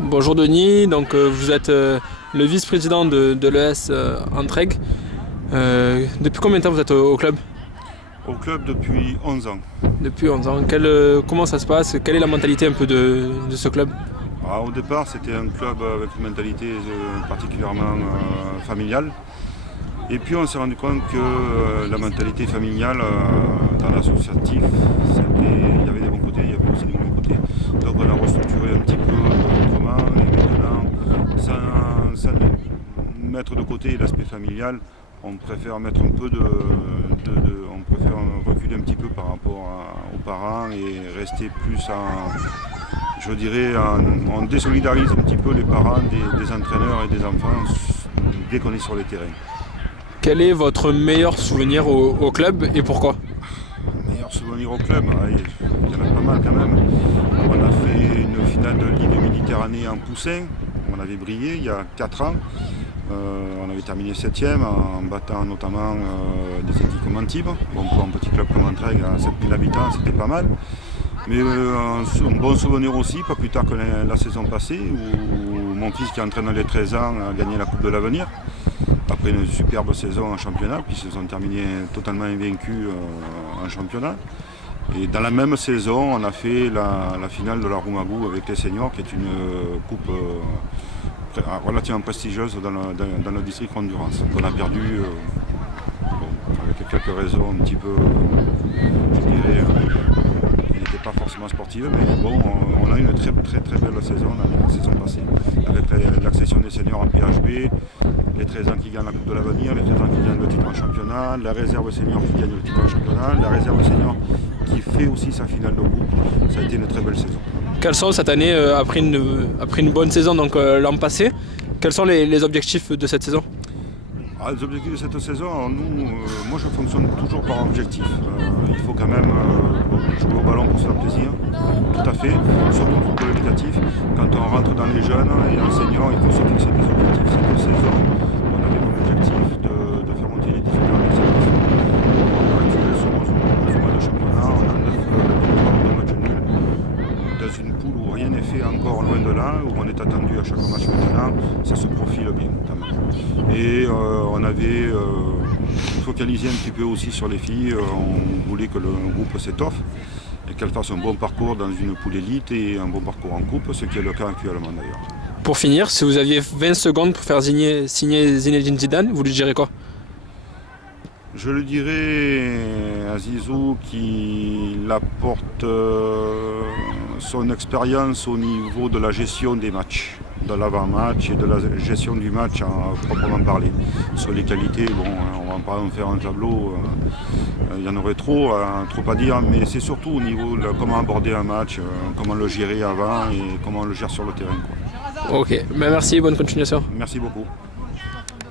Bonjour Denis, donc vous êtes le vice-président de l'ES Entraigues. Depuis combien de temps vous êtes au club? Au club depuis 11 ans. Depuis 11 ans. Comment ça se passe? Quelle est la mentalité un peu de ce club? Au départ, c'était un club avec une mentalité particulièrement familiale. Et puis on s'est rendu compte que la mentalité familiale dans l'associatif, il y avait des bons côtés, il y avait aussi des mauvais côtés. Donc on a restructuré un petit peu autrement et maintenant, sans mettre de côté l'aspect familial, on préfère mettre un peu on préfère reculer un petit peu par rapport aux parents et rester plus on désolidarise un petit peu les parents des entraîneurs et des enfants dès qu'on est sur les terrains. Quel est votre meilleur souvenir au club et pourquoi? Meilleur souvenir au club, il y en a pas mal quand même. On a fait une finale de Ligue Méditerranée en poussin, on avait brillé il y a 4 ans. On avait terminé 7e en battant notamment des équipes comme Antibes. Bon, pour un petit club comme Entraigues à 7000 habitants, c'était pas mal. Mais un bon souvenir aussi, pas plus tard que la saison passée, où mon fils qui entraîne les 13 ans a gagné la Coupe de l'Avenir. Après une superbe saison en championnat, puis ils se sont terminés totalement invaincus en championnat. Et dans la même saison, on a fait la finale de la Roumagou avec les seniors, qui est une coupe relativement prestigieuse dans le district Hondurance, qu'on a perdu avec quelques raisons un petit peu, je dirais, qui n'étaient pas forcément sportives, mais bon, on a eu une très belle saison la saison passée, avec l'accession des seniors en PHB, les 13 ans qui gagnent la Coupe de l'Avenir, les 13 ans qui gagnent le titre en championnat, la réserve senior qui gagne le titre en championnat, la réserve senior qui fait aussi sa finale de coupe. Ça a été une très belle saison. Quels sont cette année, après une bonne saison donc l'an passé, quels sont les objectifs de cette saison? Les objectifs de cette saison, moi je fonctionne toujours par objectif. Il faut quand même jouer au ballon pour se faire plaisir, tout à fait, surtout en football éducatif. Quand on rentre dans les jeunes et en senior, il faut se fixer des objectifs. Cette saison, on avait comme objectif de faire monter les 18 ans d'excellence. Actuellement, sur 11 mois de championnat, on a 9 victoires, 2 matchs nuls. Dans une poule où rien n'est fait encore loin de là, où on est attendu à chaque match maintenant, ça se profile bien notamment. Et on avait focalisé un petit peu aussi sur les filles, on voulait que le groupe s'étoffe et qu'elles fassent un bon parcours dans une poule élite et un bon parcours en coupe, ce qui est le cas actuellement d'ailleurs. Pour finir, si vous aviez 20 secondes pour faire signer Zinedine Zidane, vous lui direz quoi? Je le dirais à Zizou qu'il apporte son expérience au niveau de la gestion des matchs, de l'avant-match et de la gestion du match à proprement parler. Sur les qualités, on ne va pas en faire un tableau, il y en aurait trop à dire, mais c'est surtout au niveau de comment aborder un match, comment le gérer avant et comment on le gère sur le terrain. Ok, merci, bonne continuation. Merci beaucoup.